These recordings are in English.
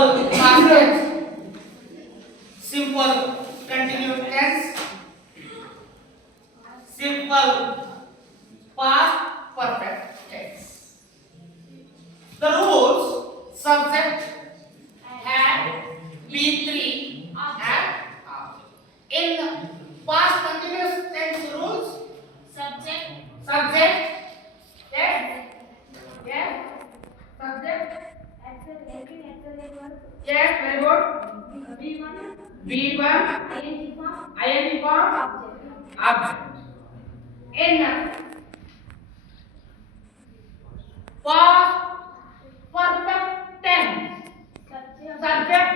Past tense, simple continuous tense, simple past perfect tense. The rules: subject, had, be3, and are. In past continuous tense rules, subject, yes, yes, subject, yes, very good. V1, ing form, object. In past perfect tense, subject,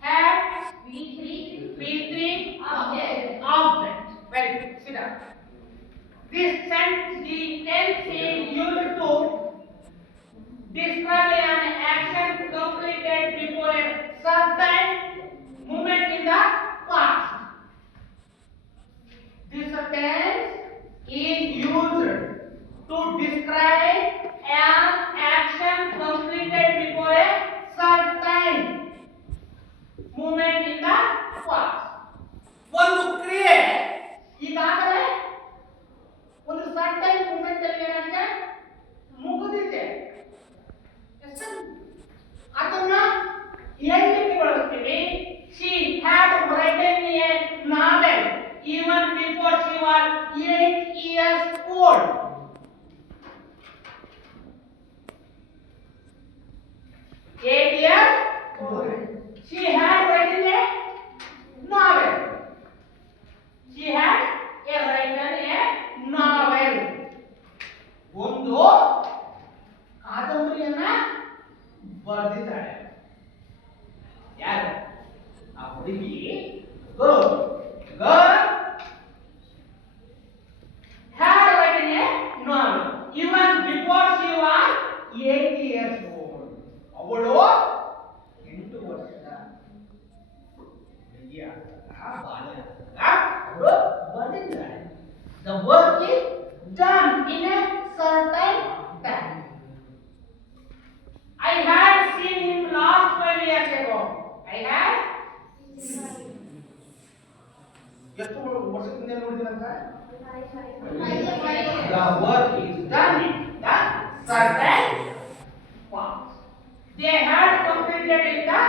had, be3, object. Very good. Sit down. This tense is used to describe an action completed before a certain moment in the past. This tense is used to describe an action completed before a certain moment in the past. ಒಂದು ಕ್ರಿಯೆ ಈಗಾಗಲೇ ಒಂದು certain moment ಅಲ್ಲಿ ಏನಾಗಿದೆ ಮುಗಿದಿದೆ. ಅದನ್ನ ಹೇಳಲಿಕ್ಕೆ ಬಳಸ್ತೀವಿ. She had written a novel even before she was 8 years old. She had written a novel. She had written a novel. ಒಂದು ಕಾದಂಬರಿಯನ್ನ ಬರೆದಿದ್ದಾಳೆ. ಯಾರು? ಆ ಹುಡುಗಿ girl had written a novel even before she was 8 years old. ಅವಳು 8 ವರ್ಷದ ಹುಡುಗಿಯಾದಾಗ ಅವಳು ಬರೆದಿದ್ದಾಳೆ. The work is done in a certain time. I had seen him last 5 years ago. I had ಎಷ್ಟು ವರ್ಷದಿಂದ ನೋಡಿದ್ರಂತ? The work is done in the certain past. They had completed in the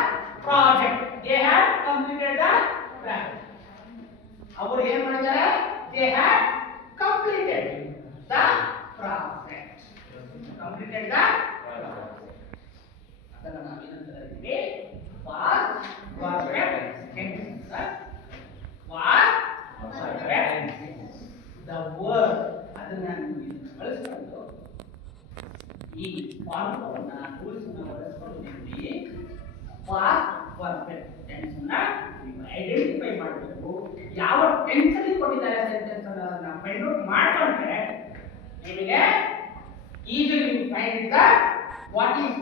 project. They had completed the project. ಅವರು ಏನು ಮಾಡಿದ್ದಾರೆ? They had completed the project. Completed the project. ಅದನ್ನ ನಾವು ಏನಂತ ಕರೀತೀವಿ? Past perfect tense. Past perfect tense. The word ಅದನ್ನ ನೀವು ಬಳಸಿಕೊಂಡು ಈ ಫಾರ್ಮುಲಾವನ್ನ ರೂಲ್ಸ್ನ ಬಳಸಿಕೊಂಡು ಪಾಸ್ಟ್ ಪರ್ಫೆಕ್ಟ್ ಟೆನ್ಸ್ ಅನ್ನ ನೀವು ಐಡೆಂಟಿಫೈ ಮಾಡಬೇಕು. ಯಾವ ಟೆನ್ಸ್ ಅಲ್ಲಿ ಕೊಟ್ಟಿದ್ದಾರೆ ಸೆಂಟೆನ್ಸ್ ಅನ್ನ ಫೈಂಡ್ ಔಟ್ ಮಾಡ್ಕೊಂಡ್ರೆ ನಿಮಗೆ easily you find the what is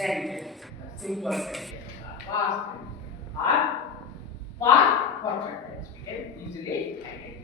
sentence. Simple sentence past or past perfect tense we can easily identify.